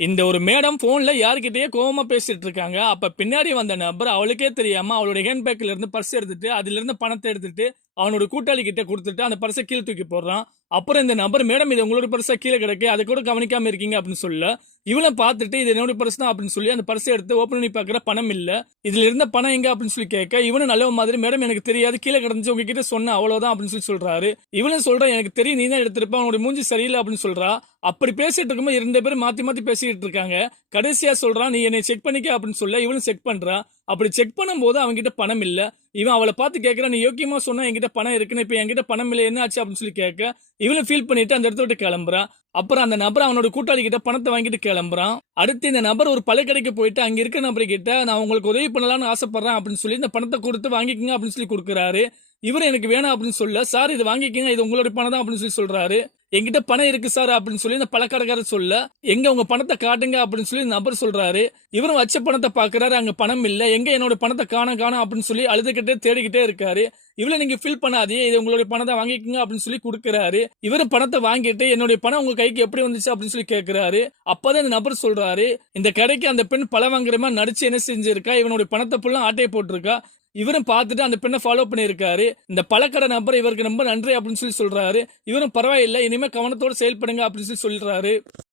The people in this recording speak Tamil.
இந்த ஒரு மேடம் போன்ல யாருக்கிட்டயே கோவமா பேசிட்டு இருக்காங்க. அப்ப பின்னாடி வந்த நபர் அவளுக்கே தெரியாம அவளுடைய ஹேண்ட்பேக்ல இருந்து பர்ஸ் எடுத்துட்டு அதுல இருந்து பணத்தை எடுத்துட்டு அவனோட கூட்டாளி கிட்ட கொடுத்துட்டு அந்த பர்ஸை கீழே தூக்கி போடுறான். அப்புறம் இந்த நபர் மேடம் இது உங்களோட பர்ஸா கீழே கிடக்கு அதை கூட கவனிக்காம இருக்கீங்க அப்படின்னு சொல்ல இவளை பார்த்துட்டு இது என்னோட பர்ஸ் தான் அப்படின்னு சொல்லி அந்த பர்ஸை எடுத்து ஓபன் பண்ணி பாக்குற பணம் இல்ல. இதுல இருந்த பணம் எங்க அப்படின்னு சொல்லி கேட்க இவனும் நல்ல மாதிரி மேடம் எனக்கு தெரியாது கீழே கிடந்துச்சு உங்ககிட்ட சொன்ன அவ்வளவுதான் அப்படின்னு சொல்லி சொல்றாரு. இவளும் சொல்ற எனக்கு தெரியும் நீ தான் எடுத்திருப்ப அவனோட மூஞ்சி சரியில்லை அப்படின்னு சொல்றா. அப்படி பேசிட்டு இருக்கும்போது 2 பேரும் மாத்தி மாத்தி பேசிட்டு இருக்காங்க. கடைசியா சொல்றான் நீ என்னை செக் பண்ணிக்க அப்படின்னு சொல்ல இவனும் செக் பண்றான். அப்படி செக் பண்ணும்போது அவன்கிட்ட பணம் இல்ல. இவன் அவளை பார்த்து கேட்கறான் நீ யோக்கியமா சொன்னா என்கிட்ட பணம் இருக்குன்னு இப்ப என்கிட்ட பணம் இல்ல என்ன ஆச்சு அப்படின்னு சொல்லி கேட்க இவளும் ஃபீல் பண்ணிட்டு அந்த இடத்த விட்டு கிளம்புறான். அப்புறம் அந்த நபர் அவனோட கூட்டாளி கிட்ட பணத்தை வாங்கிட்டு கிளம்புறான். அடுத்து இந்த நபர் ஒரு பழக்கடைக்கு போயிட்டு அங்க இருக்க நபர் கிட்ட நான் உங்களுக்கு உதவி பண்ணலாம்னு ஆசைப்படுறேன் அப்படின்னு சொல்லி இந்த பணத்தை கொடுத்து வாங்கிக்கங்க அப்படின்னு சொல்லி கொடுக்குறாரு. இவர் எனக்கு வேணாம் அப்படின்னு சொல்ல சார் இது வாங்கிக்கங்க இது உங்களோட பணம் தான் அப்படின்னு சொல்லி சொல்றாரு. என்கிட்ட பணம் இருக்கு சார் அப்படின்னு சொல்லி இந்த பழக்கடைக்காரர் சொல்ல எங்க உங்க பணத்தை காட்டுங்க அப்படின்னு சொல்லி நபர் சொல்றாரு. இவரும் வச்ச பணத்தை பாக்குறாரு அங்க பணம் இல்ல எங்க என்னோட பணத்தை காணோம் அப்படின்னு சொல்லி அழுதுகிட்டே தேடிக்கிட்டே இருக்காரு. இவ்வளவு நீங்க ஃபீல் பண்ணாதே இது உங்களுடைய பணத்தை வாங்கிக்கங்க அப்படின்னு சொல்லி கொடுக்கறாரு. இவரும் பணத்தை வாங்கிட்டு என்னுடைய பணம் உங்க கைக்கு எப்படி வந்துச்சு அப்படின்னு சொல்லி கேட்கிறாரு. அப்பதான் இந்த நபர் சொல்றாரு இந்த கடைக்கு அந்த பெண் பழம் வாங்குற மாதிரி நடிச்சு என்ன செஞ்சிருக்கா இவனுடைய பணத்தை ஃபுல்லா ஆட்டையை போட்டிருக்கா. இவரும் பார்த்துட்டு அந்த பெண்ணை ஃபாலோ பண்ணியிருக்காரு. இந்த பழக்கடை நபர் இவருக்கு ரொம்ப நன்றி அப்படின்னு சொல்லி சொல்றாரு. இவரும் பரவாயில்லை இனிமே கவனத்தோட செயல்படுங்க அப்படின்னு சொல்லி சொல்றாரு.